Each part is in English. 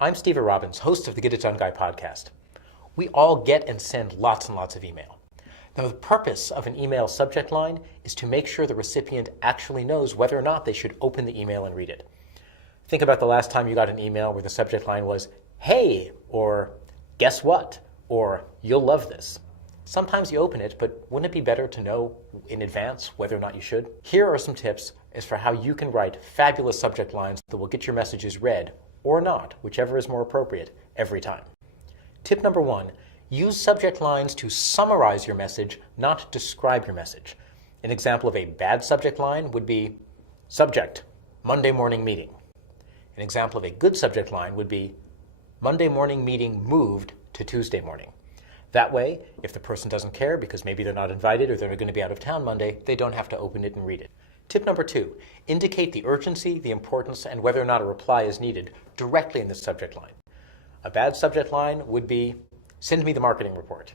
I'm Stephen Robbins, host of the Get It Done Guy podcast. We all get and send lots and lots of email. Now, the purpose of an email subject line is to make sure the recipient actually knows whether or not they should open the email and read it. Think about the last time you got an email where the subject line was, "Hey," or "Guess what?" or "You'll love this." Sometimes you open it, but wouldn't it be better to know in advance whether or not you should? Here are some tips as for how you can write fabulous subject lines that will get your messages read or not, whichever is more appropriate, every time. Tip number 1, use subject lines to summarize your message, not describe your message. An example of a bad subject line would be, subject, Monday morning meeting. An example of a good subject line would be, Monday morning meeting moved to Tuesday morning. That way, if the person doesn't care because maybe they're not invited or they're going to be out of town Monday, they don't have to open it and read it. Tip number 2, indicate the urgency, the importance, and whether or not a reply is needed directly in the subject line. A bad subject line would be, send me the marketing report.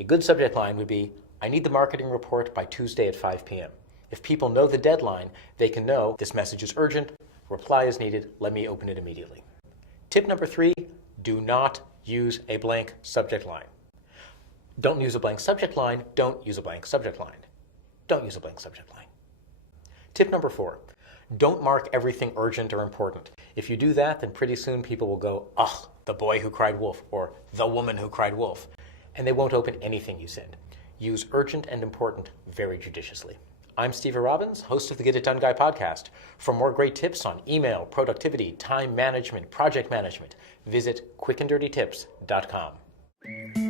A good subject line would be, I need the marketing report by Tuesday at 5 p.m. If people know the deadline, they can know this message is urgent, reply is needed, let me open it immediately. Tip number 3, do not use a blank subject line. Don't use a blank subject line, don't use a blank subject line. Don't use a blank subject line. Tip number 4, don't mark everything urgent or important. If you do that, then pretty soon people will go, ugh, the boy who cried wolf, or the woman who cried wolf, and they won't open anything you send. Use urgent and important very judiciously. I'm Stephen Robbins, host of the Get It Done Guy podcast. For more great tips on email, productivity, time management, project management, visit quickanddirtytips.com.